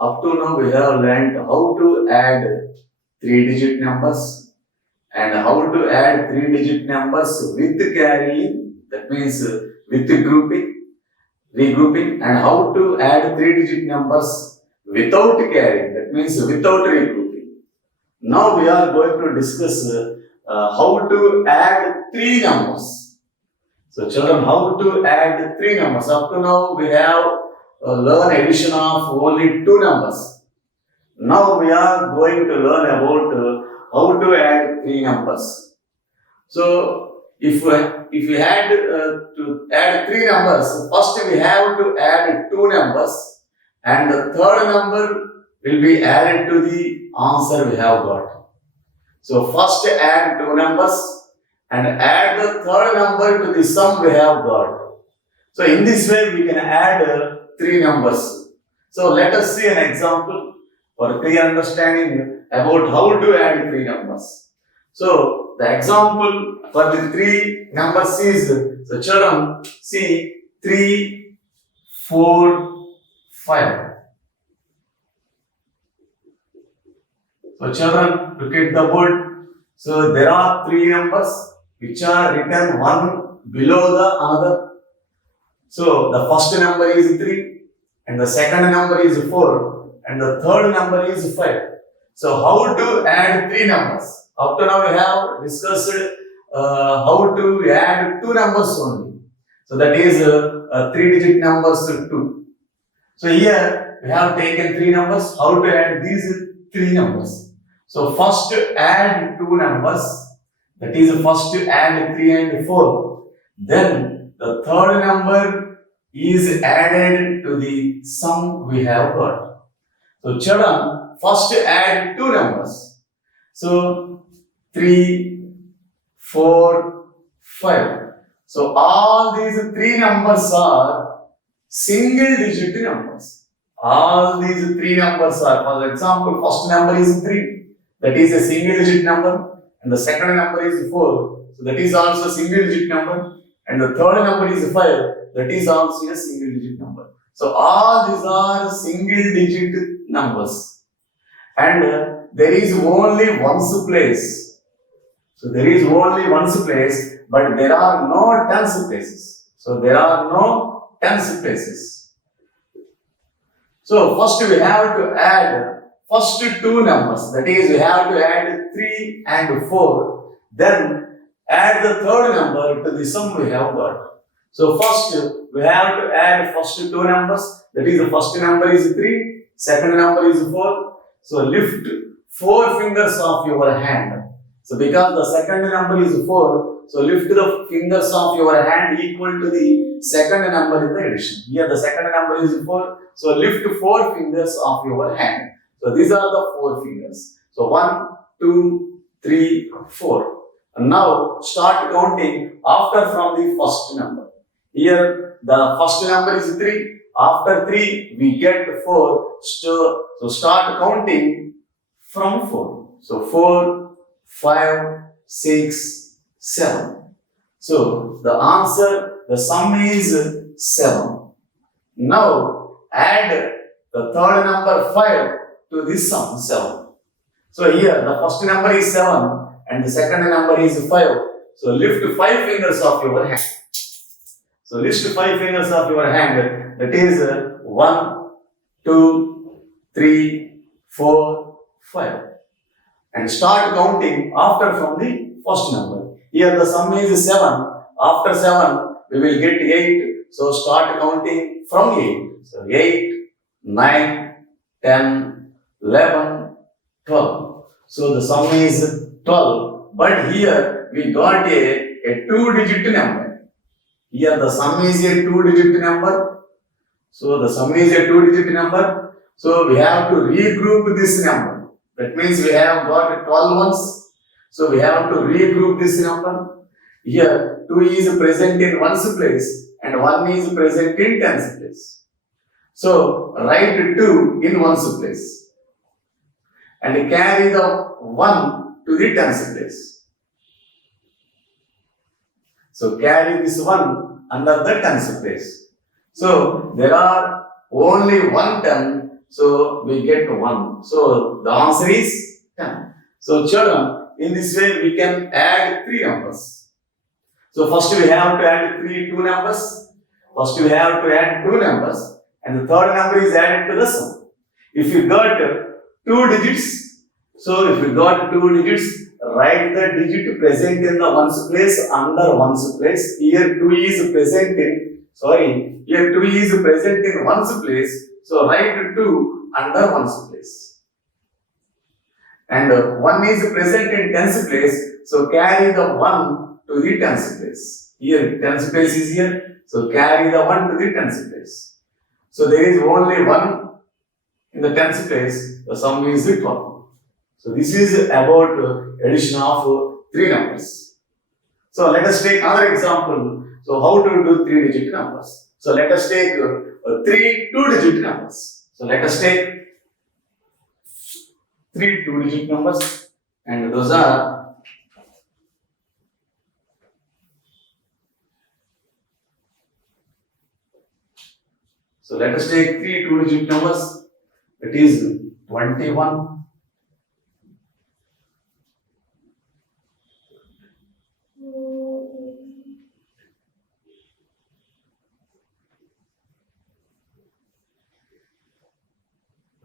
Up to now we have learned how to add 3-digit numbers and how to add 3-digit numbers with carrying, that means with regrouping, and how to add 3-digit numbers without carrying, that means without regrouping. Now we are going to discuss how to add 3 numbers. So children, how to add 3 numbers? Up to now we have learned addition of only 2 numbers. Now we are going to learn about how to add 3 numbers. So if we had to add 3 numbers, first we have to add 2 numbers and the third number will be added to the answer we have got. So first add 2 numbers and add the third number to the sum we have got. So in this way we can add 3 numbers. So let us see an example for clear understanding about how to add 3 numbers. So the example for the 3 numbers is, so children see 3, 4, 5. So children, look at the board. So there are 3 numbers which are written one below the another. So the first number is 3 and the second number is 4 and the third number is 5. So how to add 3 numbers? Up to now we have discussed how to add 2 numbers only. So that is 3-digit numbers 2. So here we have taken 3 numbers. How to add these 3 numbers? So first add 2 numbers. That is first add 3 and 4. Then the third number is added to the sum we have got. So children, first add 2 numbers. So 3, 4, 5. So all these 3 numbers are single digit numbers. All these 3 numbers are, for example, first number is 3. That is a single digit number. And the second number is 4. So that is also a single digit number. And the third number is 5. That is also a single digit number. So all these are single digit numbers. And there is only ones place. So there is only ones place, but there are no tens places. So there are no tens places. So first we have to add first 2 numbers. That is, we have to add 3 and 4. Then add the third number to the sum we have got. So first we have to add first 2 numbers. That is, the first number is 3, second number is 4. So lift 4 fingers of your hand. So because the second number is 4, so lift the fingers of your hand equal to the second number in the addition. Here the second number is 4. So lift 4 fingers of your hand. So these are the 4 fingers. So 1, 2, 3, 4. And now start counting after from the first number. Here the first number is 3. After 3 we get 4. So start counting from 4. So 4, 5, 6, 7. So the answer, the sum is 7. Now add the third number 5 to this sum 7. So here the first number is 7 and the second number is 5. So lift 5 fingers of your hand. So lift 5 fingers of your hand. That is 1, 2, 3, 4, 5. And start counting after from the first number. Here the sum is 7. After 7 we will get 8. So start counting from 8. So 8, 9, 10, 11, 12. So the sum is 12. But here we got a 2-digit number. Here the sum is a 2-digit number. So the sum is a 2-digit number. So we have to regroup this number. That means we have got 12 ones. So we have to regroup this number. Here 2 is present in ones place and 1 is present in tens place. So write 2 in ones place and carry the 1 to the tens place. So carry this 1 under the tens place. So there are only 1 10 So we get 1. So the answer is 10. So children, in this way we can add 3 numbers. So first we have to add 2 numbers. First we have to add 2 numbers and the third number is added to the sum. If you got 2 digits, so if you got 2 digits, write the digit present in the ones place under ones place. Here 2 is present in, here 2 is present in ones place. So write 2 under ones place. And 1 is present in tens place. So carry the 1 to the tens place. Here tens place is here. So carry the 1 to the tens place. So there is only 1 in the tens place. The sum is 12. So this is about addition of 3 numbers. So let us take another example. So how to do 3-digit numbers? So let us take 3 2-digit numbers. So let us take 3 2-digit numbers, and those are so let us take 3 2-digit numbers. That is 21.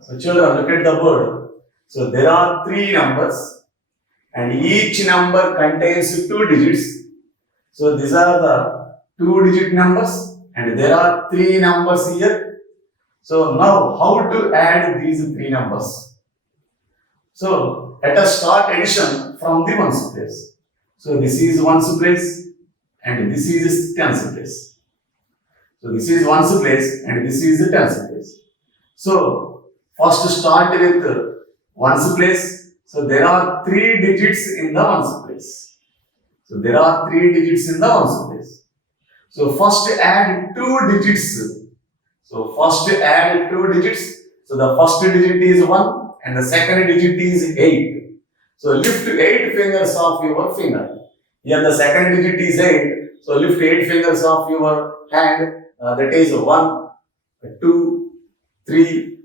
So children, look at the board. So there are 3 numbers and each number contains 2 digits. So these are the 2-digit numbers and there are 3 numbers here. So now how to add these 3 numbers? So let us start addition from the ones place. So this is ones place and this is tens place. So this is ones place and this is the tens place. So first start with ones place. So there are 3 digits in the ones place. So there are 3 digits in the ones place. So first add 2 digits. So first add 2 digits. So the first digit is 1 and the second digit is 8. So lift 8 fingers of your finger. Here the second digit is 8. So lift 8 fingers of your hand. That is 1, 2, 3,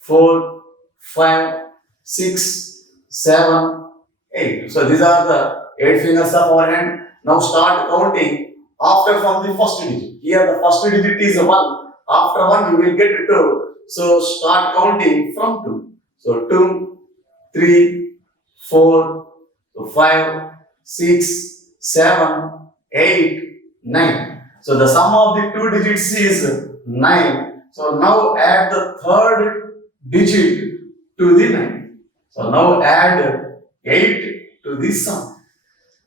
4, 5, 6, 7, 8. So these are the 8 fingers of our hand. Now start counting after from the first digit. Here the first digit is 1. After 1 you will get 2. So start counting from 2. So 2, 3, 4, 5, 6, 7, 8, 9. So the sum of the 2 digits is 9. So now add the third digit to the 9. So now add 8 to this sum.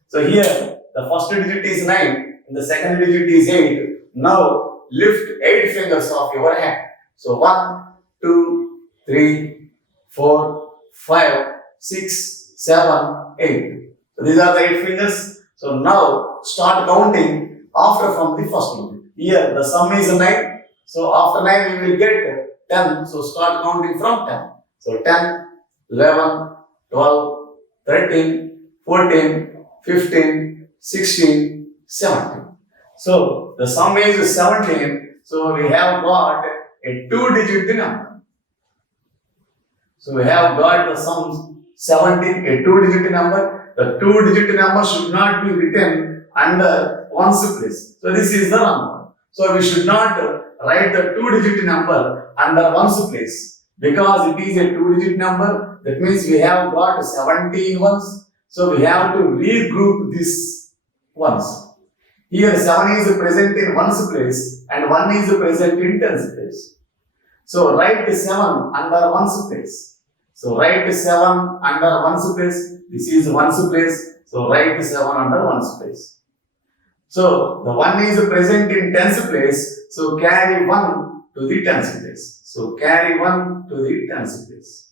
So here the first digit is 9 and the second digit is 8. Now lift 8 fingers of your hand. So 1, 2, 3, 4, 5, 6, 7, 8. So these are the 8 fingers. So now start counting after from the first digit. Here the sum is 9. So after 9 you will get 10. So start counting from 10. So 10, 11, 12, 13, 14, 15, 16, 17. So the sum is 17. So we have got a 2-digit number. So we have got the sum 17, a 2-digit number. The 2-digit number should not be written under ones place. So this is the number. So we should not write the 2-digit number under ones place because it is a 2-digit number. That means we have got 17 ones. So we have to regroup these ones. Here 7 is present in ones place and 1 is present in tens place. So write 7 under ones place. So write 7 under ones place. This is ones place. So write 7 under ones place. So the 1 is present in tens place. So carry 1 to the tens place. So carry 1 to the tens place.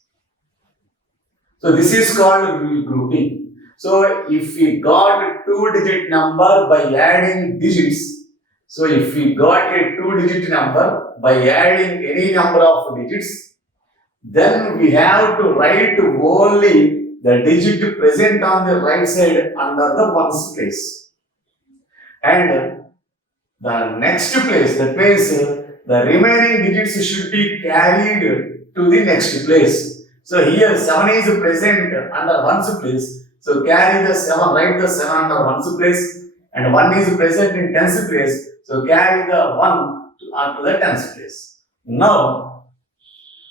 So this is called regrouping. So if we got a 2-digit number by adding digits, so if we got a 2-digit number by adding any number of digits, then we have to write only the digit present on the right side under the ones place. And the next place, that means the remaining digits should be carried to the next place. So here 7 is present under ones place. So carry the 7, write the 7 under ones place, and 1 is present in tens place. So carry the 1 to the tens place. Now,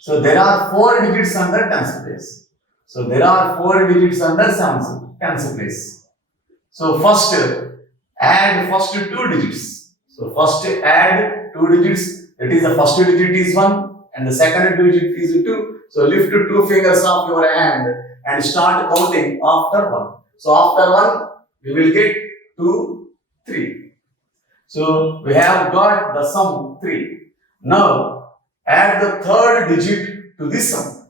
so there are 4 digits under tens place. So there are 4 digits under tens place. So first add first 2 digits. So first add 2 digits. That is the first digit is 1 and the second digit is 2. So lift 2 fingers of your hand and start counting after 1. So after 1 we will get 2, 3. So we have got the sum 3. Now add the third digit to this sum.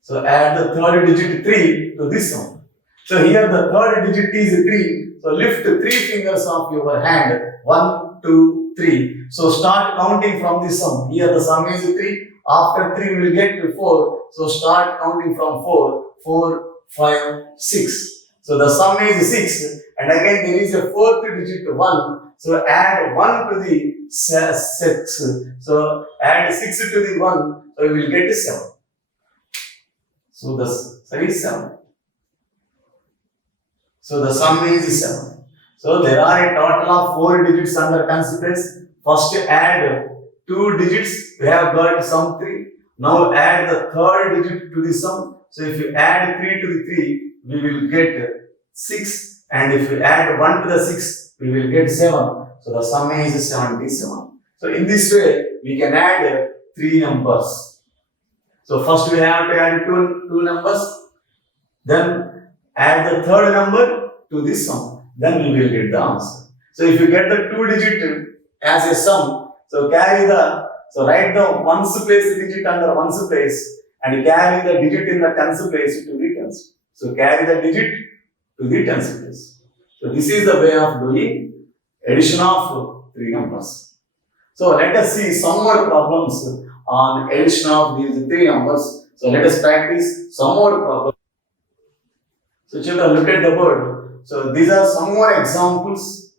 So add the third digit 3 to this sum. So here the third digit is 3. So lift 3 fingers of your hand. 1, 2, 3. So start counting from this sum. Here the sum is 3. After 3 we will get to 4. So start counting from 4. 4, 5, 6. So the sum is 6. And again there is a fourth digit 1. So add 1 to the 6. So add 6 to the 1. So we will get 7. So the sum is 7. So the sum is 7. So there are a total of 4 digits under tens place. First add 2 digits. We have got sum 3. Now add the third digit to the sum. So if you add 3 to the 3, we will get 6. And if you add 1 to the 6, we will get 7. So the sum is 77. So in this way, we can add 3 numbers. So first we have to add two numbers. Then add the third number to this sum. Then we will get the answer. So if you get the 2 digit as a sum, so write the ones place digit under ones place and carry the digit in the tens place to the tens. So carry the digit to the tens place. So this is the way of doing addition of 3 numbers. So let us see some more problems on addition of these 3 numbers. So let us practice some more problems. So children, look at the board. So these are some more examples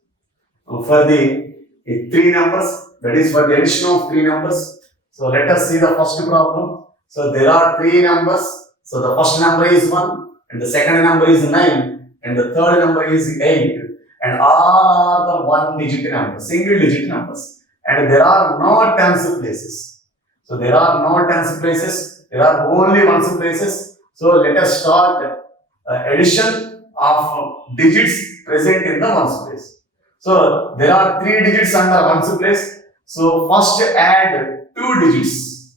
for the 3 numbers. That is for the addition of 3 numbers. So let us see the first problem. So there are 3 numbers. So the first number is 1 and the second number is 9 and the third number is 8 and all are the 1 digit numbers, single digit numbers, and there are no tens places. So there are no tens places, there are only ones places. So let us start addition of digits present in the ones place. So there are 3 digits under ones place. So first add 2 digits.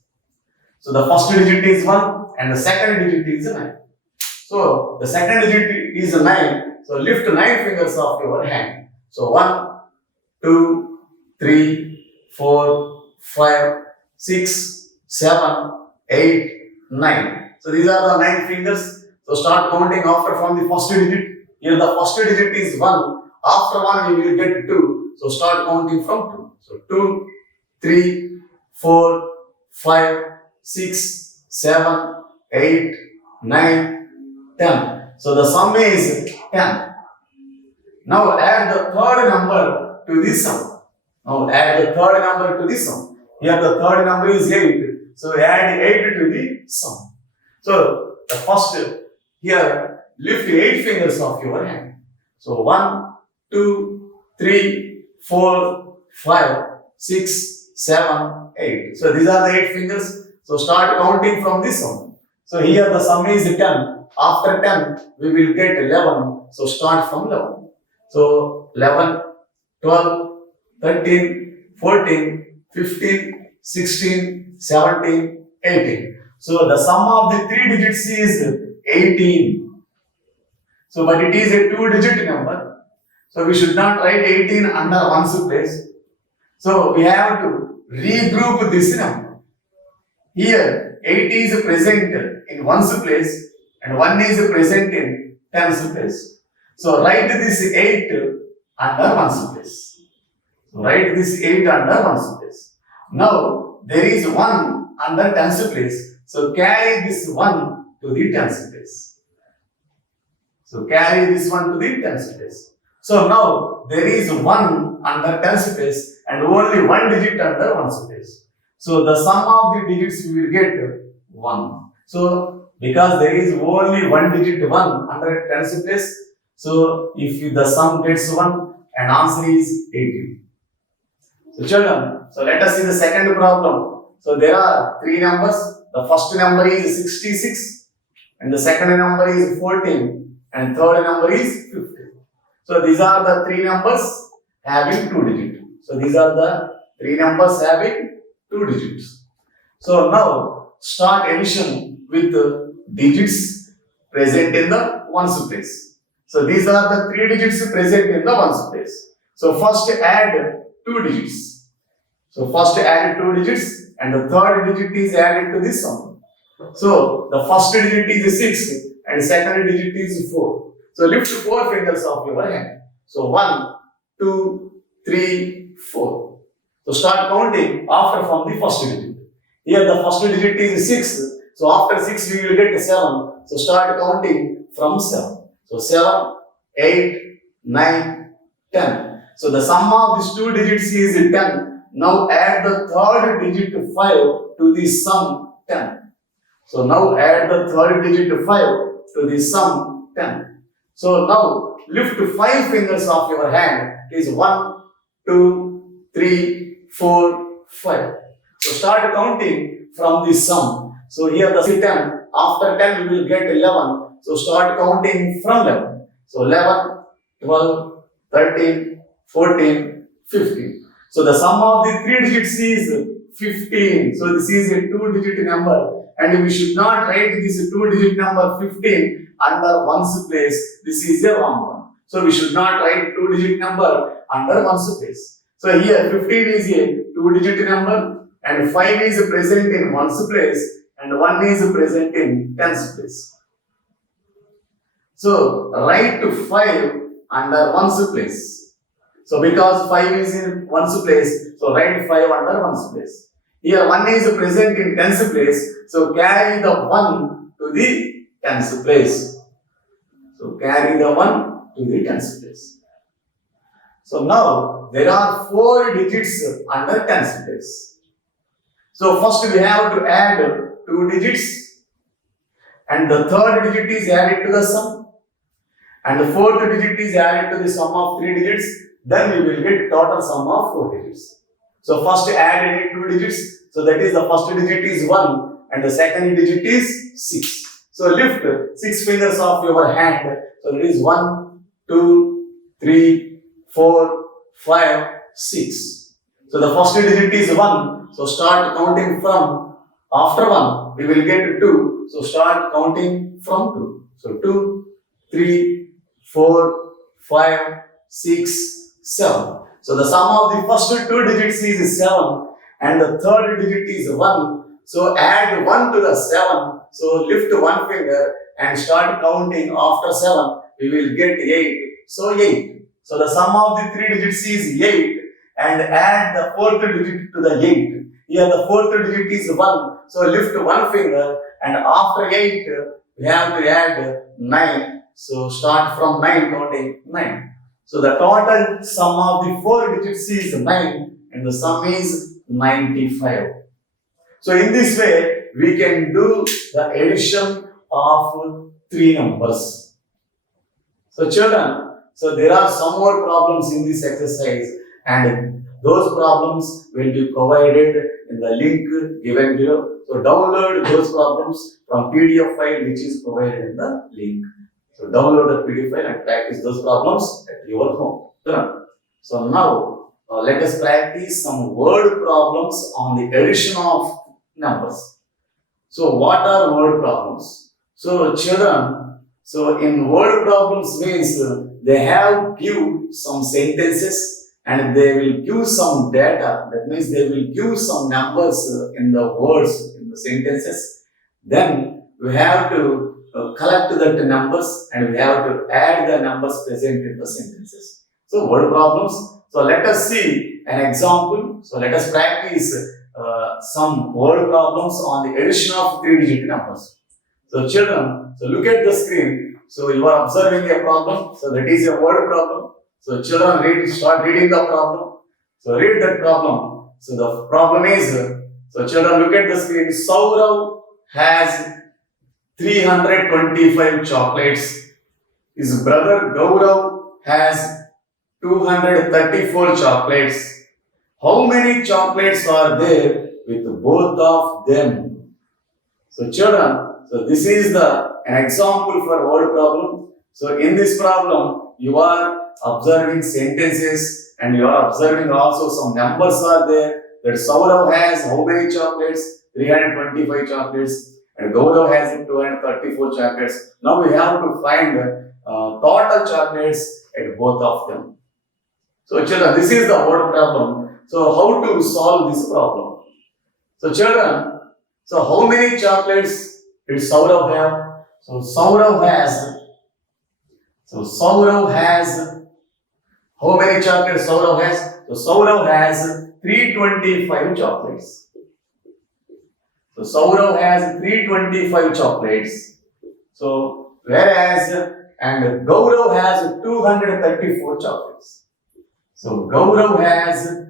So the first digit is 1 and the second digit is 9. So the second digit is 9. So lift 9 fingers of your hand. So 1, 2, 3, 4, 5, 6, 7, 8, 9. So these are the 9 fingers. So start counting after from the first digit. Here the first digit is 1. After 1 you will get 2. So start counting from 2. So 2, 3, 4, 5, 6, 7, 8, 9, 10. So the sum is 10. Now add the third number to this sum. Now add the third number to this sum. Here the third number is 8. So add 8 to the sum. So the first here lift 8 fingers of your hand. So 1, 2, 3, 4, 5, 6, 7, 8. So these are the 8 fingers. So start counting from this sum. So here the sum is 10. After 10, we will get 11. So start from 11. So 11, 12, 13, 14, 15, 16, 17, 18. So the sum of the 3 digits is 18. So but it is a 2-digit number. So we should not write 18 under ones place. So we have to regroup this number. Here 8 is present in ones place and 1 is present in tens place. So write this 8 under ones place. So write this 8 under ones place. Now there is 1 under tens place. So carry this 1 to the tens place. So carry this 1 to the tens place. So now there is 1 under tens place and only 1 digit under ones place. So the sum of the digits we will get 1. So because there is only one digit 1 under tens place, so if the sum gets 1 and answer is 18. So children, so let us see the second problem. So there are three numbers. The first number is 66 and the second number is 14 and third number is 50. So these are the three numbers having two digits. So these are the three numbers having two digits. So now start addition with the digits present in the ones place. So these are the three digits present in the ones place. So first add two digits. So first add two digits and the third digit is added to this sum. So the first digit is 6 and second digit is 4. So lift four fingers of your hand. So 1, 2, 3, 4. So start counting after from the first digit. Here the first digit is 6. So after 6 we will get 7. So start counting from 7. So 7, 8, 9, 10. So the sum of these two digits is 10. Now add the third digit 5 to the sum 10. So now add the third digit 5 to the sum 10. So now lift 5 fingers of your hand. It is 1, 2, 3, 4, 5. So start counting from the sum. So here the 10. After 10 we will get 11. So start counting from 11. So 11, 12, 13, 14, 15. So the sum of the three digits is 15. So this is a two-digit number. And we should not write this two-digit number 15 under ones place. This is a wrong one. So we should not write two-digit number under ones place. So here 15 is a two-digit number and 5 is present in ones place and 1 is present in tens place. So write 5 under ones place. So because 5 is in ones place, so write 5 under ones place. Here 1 is present in tens place, so carry the 1 to the tens place. So carry the 1 to the tens place. So now there are 4 digits under tens place. So first we have to add 2 digits and the third digit is added to the sum and the fourth digit is added to the sum of 3 digits. Then we will get total sum of 4 digits. So first add any 2 digits. So that is the first digit is 1 and the second digit is 6. So lift 6 fingers of your hand. So that is 1, 2, 3, 4, 5, 6. So the first digit is 1. So start counting from after 1. We will get 2. So start counting from 2. So 2, 3, 4, 5, 6, 7. So the sum of the first two digits is 7 and the third digit is 1. So add 1 to the 7. So lift one finger and start counting after 7. We will get 8. So 8. So the sum of the three digits is 8 and add the fourth digit to the 8. Here the fourth digit is 1. So lift one finger and after 8 we have to add 9. So start from 9 counting 9. So the total sum of the 4 digits is 9 and the sum is 95. So in this way we can do the addition of 3 numbers. So children, so there are some more problems in this exercise and those problems will be provided in the link given below. So download those problems from PDF file which is provided in the link. So download the PDF file and practice those problems at your home. So now let us practice some word problems on the addition of numbers. So what are word problems? So children, so in word problems means they have give some sentences and they will give some data. That means they will give some numbers in the words in the sentences. Then we have to collect the numbers and we have to add the numbers present in the sentences. So word problems. So let us see an example. So let us practice some word problems on the addition of 3-digit numbers. So children, so look at the screen. So you are observing a problem. So that is a word problem. So children start reading the problem. So read that problem. So the problem is, so children look at the screen. Saurav has 325 chocolates. His brother Gaurav has 234 chocolates. How many chocolates are there with both of them? So children, so this is an example for word problem. So in this problem, you are observing sentences and you are observing also some numbers are there. That Saurav has how many chocolates? 325 chocolates. And Gaurav has 234 chocolates. Now we have to find total chocolates at both of them. So children, this is the word problem. So how to solve this problem? So children, so how many chocolates did Saurav have? So Saurav has how many chocolates Saurav has? So Saurav has 325 chocolates. So Saurav has 325 chocolates. So whereas and Gaurav has 234 chocolates. So Gaurav has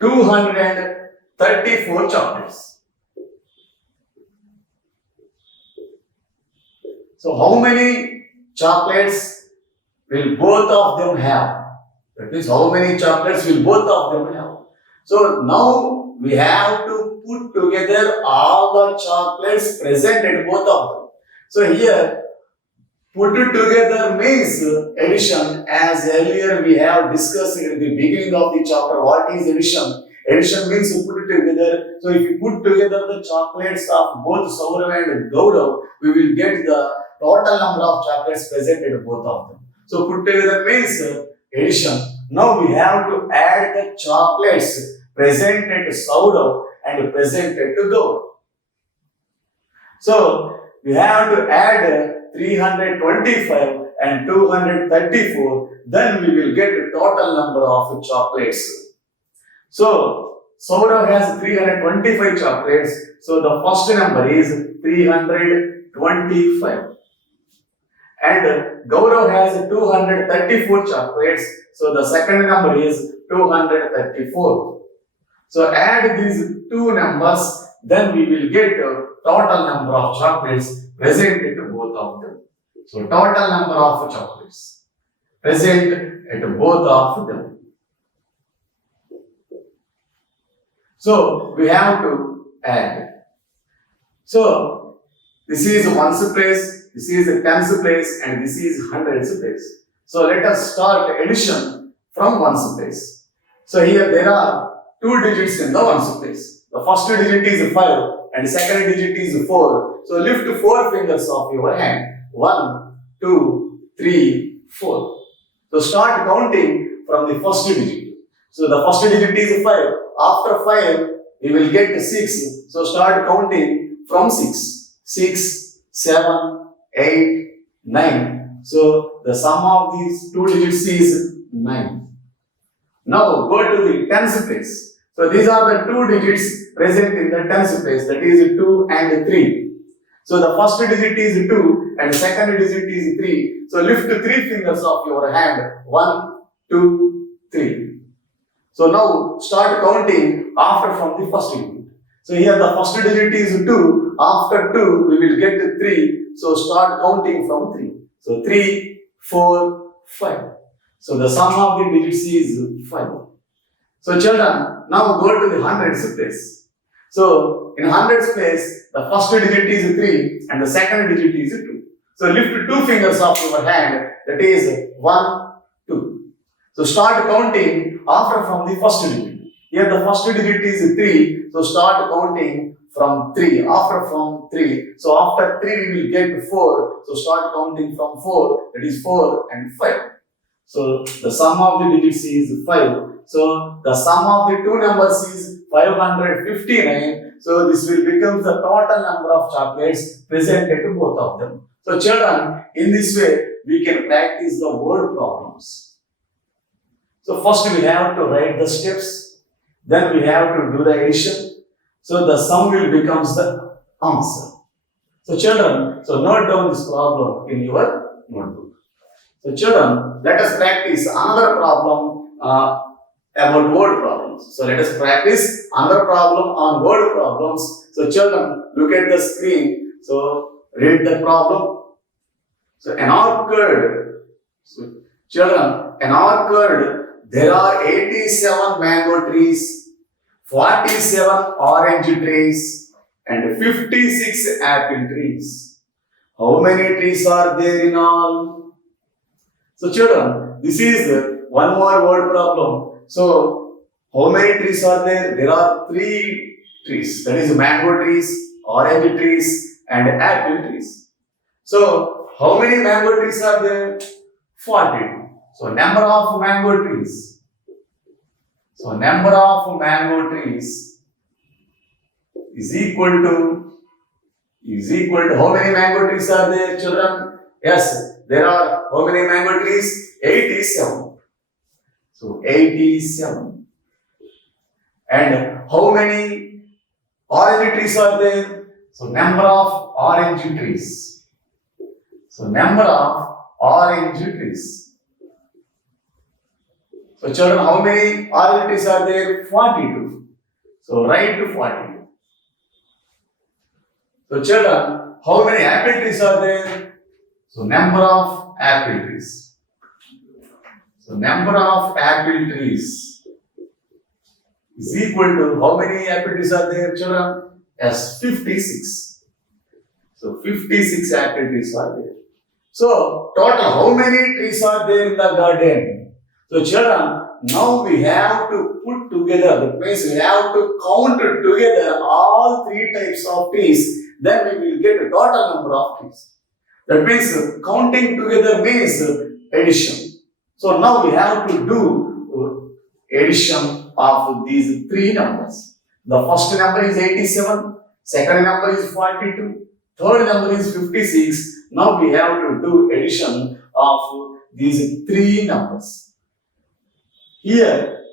234 chocolates. So how many chocolates will both of them have? That is, how many chocolates will both of them have? So now we have to put together all the chocolates present at both of them. So here, put it together means addition. As earlier we have discussed at the beginning of the chapter, what is addition? Addition means you put it together. So if you put together the chocolates of both Saurav and Gaurav, we will get the total number of chocolates present at both of them. So put together means addition. Now we have to add the chocolates present at Saurav and present at Gaurav. So we have to add 325 and 234, then we will get a total number of chocolates. So Saurav has 325 chocolates, so the first number is 325. And Gaurav has 234 chocolates, so the second number is 234. So add these two numbers, then we will get a total number of chocolates present at both of them. So total number of chocolates present at both of them. So we have to add. So this is ones place, this is a tens place, and this is hundreds place. So let us start addition from ones place. So here there are two digits in the ones place. The first digit is 5 and second digit is 4. So lift 4 fingers of your hand. 1, 2, 3, 4. So start counting from the first digit. So the first digit is 5. After 5, we will get 6. So start counting from 6. 6, 7, 8, 9. So the sum of these two digits is 9. Now go to the tens place. So these are the two digits present in the tens place, that is 2 and 3. So the first digit is 2 and the second digit is 3. So lift 3 fingers of your hand. 1, 2, 3. So now start counting after from the first digit. So here the first digit is 2. After 2 we will get 3. So start counting from 3. So 3, 4, 5. So the sum of the digits is 5. So children, now go to the hundreds place. So in hundreds place, the first digit is 3 and the second digit is 2. So lift 2 fingers of your hand, that is 1, 2. So start counting after from the first digit. Here the first digit is 3, so start counting from 3. After from 3, so after 3 we will get 4. So start counting from 4, that is 4 and 5. So the sum of the digits is 5. So the sum of the two numbers is 559. So this will become the total number of chocolates presented to both of them. So children, in this way we can practice the word problems. So first we have to write the steps. Then we have to do the addition. So the sum will become the answer. So children, so note down this problem in your notebook. So children, let us practice another problem about word problems. So let us practice another problem on word problems. So children, look at the screen. So read the problem. So an orchard. So children, an orchard, there are 87 mango trees, 47 orange trees, and 56 apple trees. How many trees are there in all? So children, this is one more word problem. So how many trees are there? There are 3 trees. That is mango trees, orange trees, and apple trees. So how many mango trees are there? 42. So number of mango trees. So number of mango trees is equal to how many mango trees are there, children? Yes, there are how many mango trees? 87. So 87. And how many orange trees are there? So number of orange trees. So number of orange trees. So children, how many orange trees are there? 42. So write to 42. So children, how many apple trees are there? So number of apple trees. So number of apple trees is equal to how many apple trees are there, children? Yes, 56. So 56 apple trees are there. So total how many trees are there in the garden? So children, now we have to put together, that means we have to count together all 3 types of trees. Then we will get a total number of trees. That means counting together means addition. So now we have to do addition of these 3 numbers. The first number is 87, second number is 42, third number is 56. Now we have to do addition of these 3 numbers. Here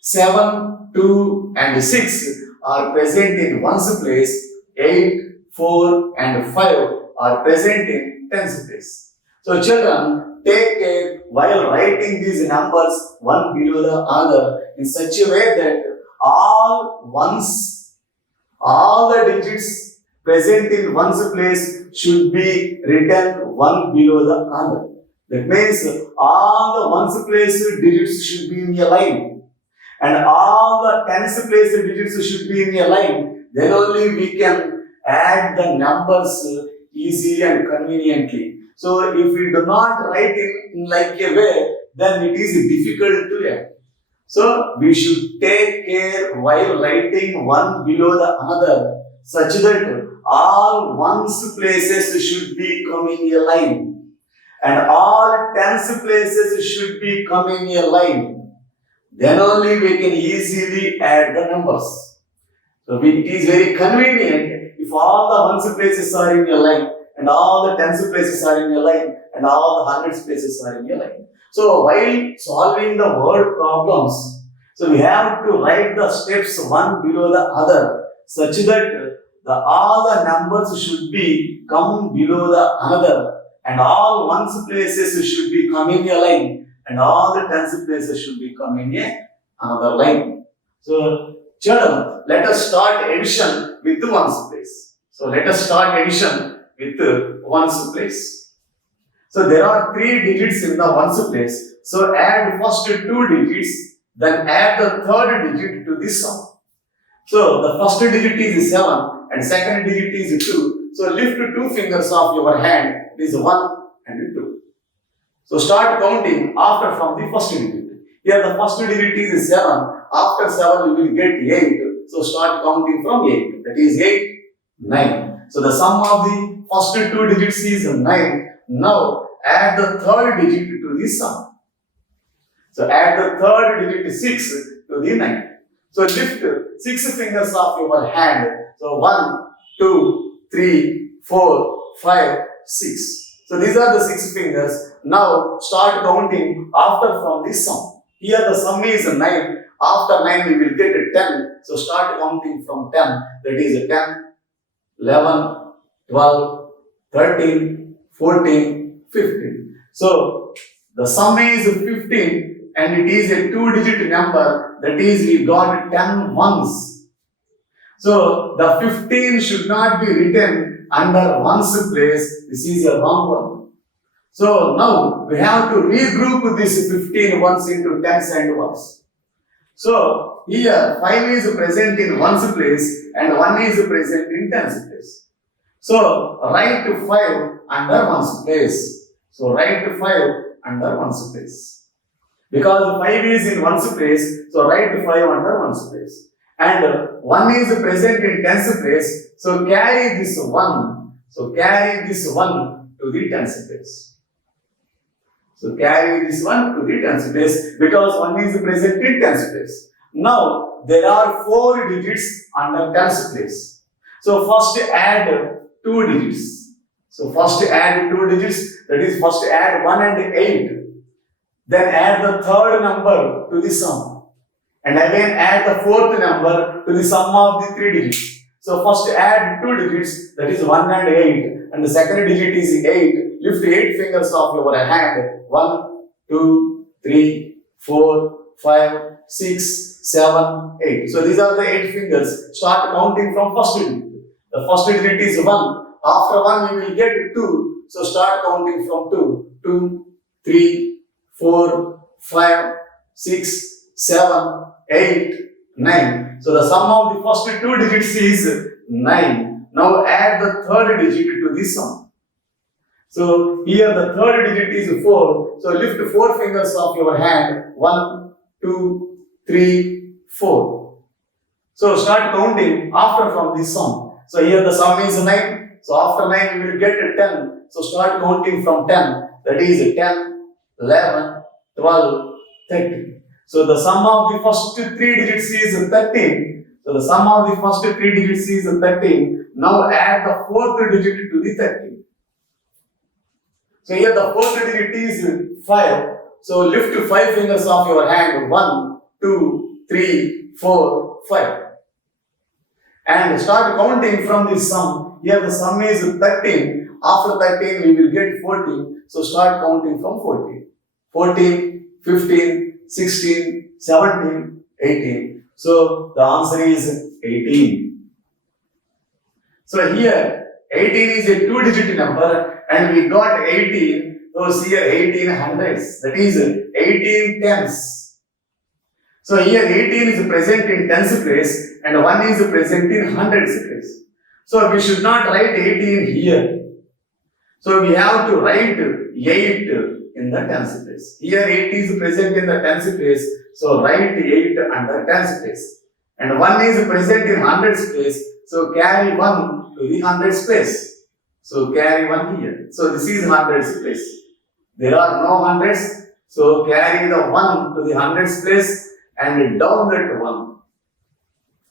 7, 2 and 6 are present in ones place, 8, 4 and 5 are present in tens place. So children, take care while writing these numbers one below the other in such a way that all the digits present in ones place should be written one below the other. That means all the ones place digits should be in a line, and all the tens place digits should be in a line. Then only we can add the numbers easily and conveniently. So if we do not write it in like a way, then it is difficult to add. So we should take care while writing one below the other, such that all ones places should be coming in a line, and all tens places should be coming in a line. Then only we can easily add the numbers. So it is very convenient if all the ones places are in a line, and all the tens places are in a line, and all the hundreds places are in a line. So while solving the word problems, so we have to write the steps one below the other, such that all the numbers should be come below the other, and all ones places should be coming a line, and all the tens places should be coming another line. So children, let us start addition with the ones place. So let us start addition with ones place. So there are 3 digits in the ones place. So add first 2 digits, then add the third digit to this sum. So the first digit is 7 and second digit is 2. So lift 2 fingers of your hand. It is 1 and 2. So start counting after from the first digit. Here the first digit is 7. After 7 you will get 8. So start counting from 8. That is 8, 9. So the sum of the first 2 digits is 9. Now add the third digit to the sum. So add the third digit 6 to the 9. So lift 6 fingers of your hand. So 1, 2, 3, 4, 5, 6. So these are the 6 fingers. Now start counting after from this sum. Here the sum is 9. After 9 we will get 10. So start counting from 10. That is 10, 11, 12, 13, 14, 15. So the sum is 15 and it is a 2-digit number, that is we got 10 ones. So the 15 should not be written under ones place. This is a wrong one. So now we have to regroup this 15 ones into tens and ones. So here 5 is present in ones place and 1 is present in tens place. So write 5 under ones place. So write 5 under ones place. Because 5 is in ones place, so write 5 under ones place. And 1 is present in tens place, so carry this 1. So carry this 1 to the tens place. So carry this 1 to the tens place because 1 is present in tens place. Now there are 4 digits under tens place. So first add 2 digits. So first add 2 digits, that is first add 1 and 8. Then add the third number to the sum. And again add the fourth number to the sum of the 3 digits. So first add 2 digits, that is 1 and 8. And the second digit is 8. Lift 8 fingers of your hand. 1, 2, 3, 4, 5, 6, 7, 8. So these are the 8 fingers. Start counting from first digit. The first digit is 1. After 1 you will get 2. So start counting from 2. 2, 3, 4, 5, 6, 7, 8, 9. So the sum of the first 2 digits is 9. Now add the third digit to this sum. So here the third digit is 4. So lift 4 fingers of your hand. 1, 2, 3, 4. So start counting after from this sum. So here the sum is 9. So after 9 we will get 10. So start counting from 10. That is 10, 11, 12, 13. So the sum of the first 3 digits is 13. So the sum of the first 3 digits is 13. Now add the fourth digit to the 13. So here the fourth digit is 5. So lift 5 fingers of your hand. 1, 2, 3, 4, 5. And start counting from this sum. Here the sum is 13. After 13 we will get 14. So start counting from 14. 14, 15, 16, 17, 18. So the answer is 18. So here 18 is a 2-digit number and we got 18. So here 18 hundreds. That is 18 tens. So here 18 is present in tens place and 1 is present in hundreds place. So we should not write 18 here. So we have to write 8 in the tens place. Here 8 is present in the tens place. So write 8 under tens place. And 1 is present in hundreds place. So carry 1 to the hundreds place. So carry 1 here. So this is hundreds place. There are no hundreds. So carry the 1 to the hundreds place and down that 1.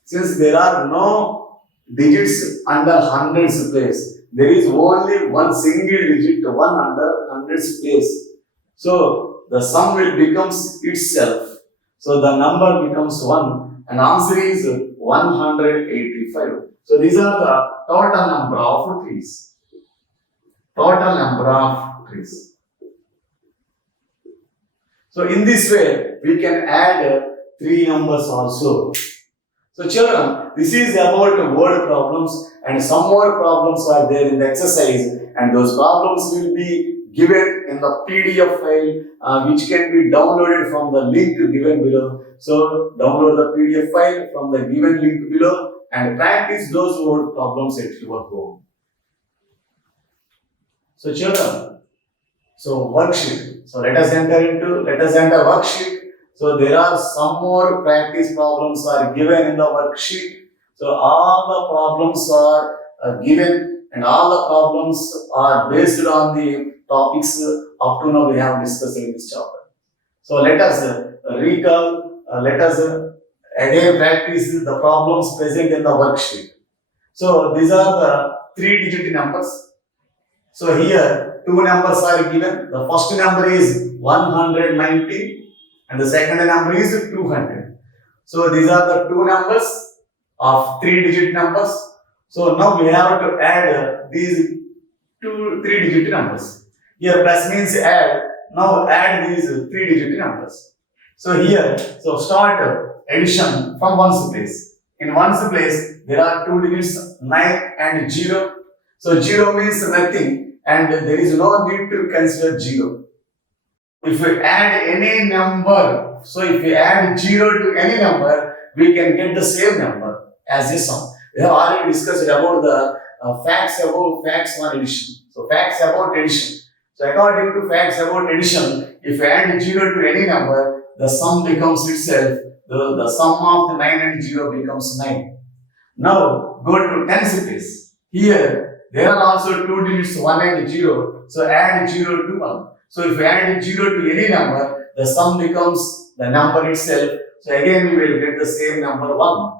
Since there are no digits under hundreds place, there is only one single digit, 1 under hundreds place. So the sum will becomes itself. So the number becomes 1 and answer is 185. So these are the total number of trees. Total number of trees. So in this way we can add 3 numbers also. So children, this is about word problems and some more problems are there in the exercise and those problems will be given in the PDF file which can be downloaded from the link given below. So download the PDF file from the given link below and practice those word problems at your home. So children, so worksheet. So let us enter worksheet. So there are some more practice problems are given in the worksheet. So all the problems are given and all the problems are based on the topics up to now we have discussed in this chapter. So let us recall, let us again practice the problems present in the worksheet. So these are the 3-digit numbers. So here 2 numbers are given. The first number is 190 and the second number is 200. So these are the 2 numbers of 3-digit numbers. So now we have to add these 3-digit numbers. Here plus means add. Now add these 3-digit numbers. So here, so start addition from ones place. In ones place, there are two digits 9 and 0. So 0 means nothing and there is no need to consider 0. If we add any number, so if we add 0 to any number, we can get the same number as a sum. We have already discussed about the facts about facts on addition. So facts about addition. So according to facts about addition, if we add 0 to any number, the sum becomes itself, the sum of the 9 and 0 becomes 9. Now go to tens place. Here, there are also two digits 1 and 0. So add 0 to 1. So if we add 0 to any number, the sum becomes the number itself. So again we will get the same number 1.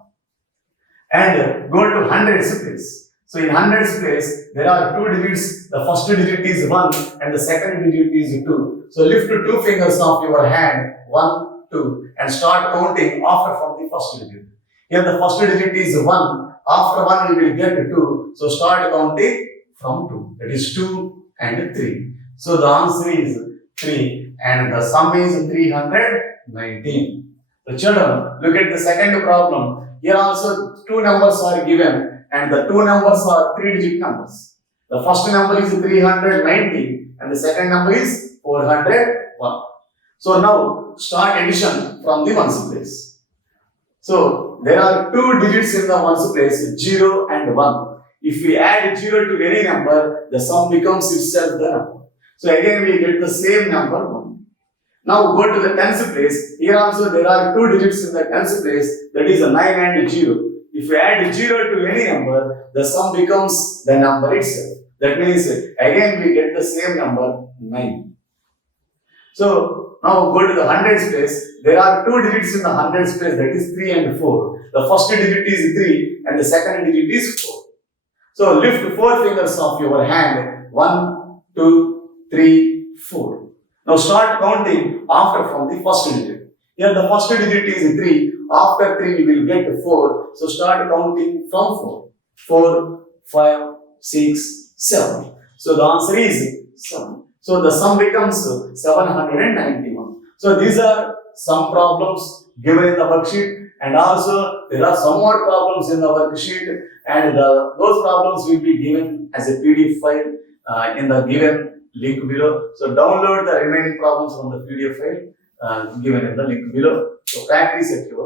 And go to hundreds place. So in hundreds place, there are two digits. The first digit is 1 and the second digit is 2. So lift two fingers of your hand, 1, 2 and start counting after from the first digit. Here the first digit is 1. After 1 we will get 2. So start counting from 2. That is 2 and 3. So the answer is 3 and the sum is 319. So children, look at the second problem. Here also two numbers are given and the two numbers are 3-digit numbers. The first number is 390 and the second number is 401. So now start addition from the ones place. So there are two digits in the ones place, 0 and 1. If we add 0 to any number, the sum becomes itself the number. So again we get the same number 1. Now go to the tens place. Here also there are two digits in the tens place, that is a 9 and 0. If we add 0 to any number, the sum becomes the number itself. That means again we get the same number 9. So now go to the hundreds place. There are two digits in the hundreds place, that is 3 and 4. The first digit is 3 and the second digit is 4. So lift 4 fingers of your hand, 1, 2, 3, 4. Now start counting after from the first digit. Here the first digit is 3. After 3 we will get 4. So start counting from 4. 4, 5, 6, 7. So the answer is 7. So the sum becomes 791. So these are some problems given in the worksheet and also there are some more problems in the worksheet and those problems will be given as a PDF file in the given link below. So download the remaining problems from the PDF file given in the link below. So practice at your